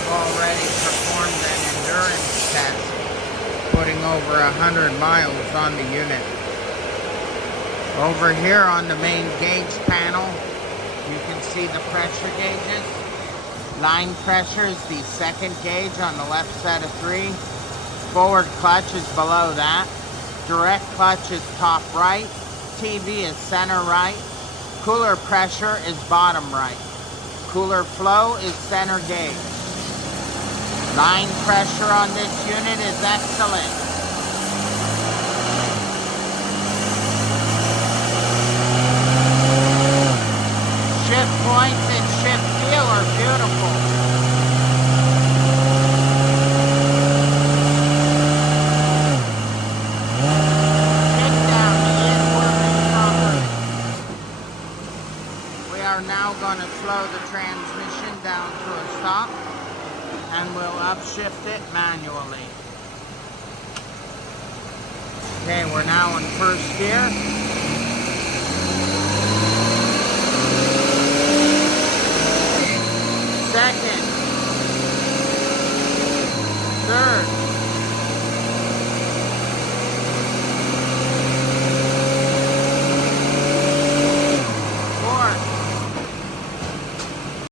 have already performed an endurance test, putting over 100 miles on the unit. Over here on the main gauge panel, you can see the pressure gauges. Line pressure is the second gauge on the left set of 3. Forward clutch is below that. Direct clutch is top right. TV is center right. Cooler pressure is bottom right. Cooler flow is center gauge. Line pressure on this unit is excellent. Shift points and shift feel are beautiful. Kick down, is working properly. We are now going to slow the transmission down to a stop, and we'll upshift it manually. Okay, we're now in first gear. Second.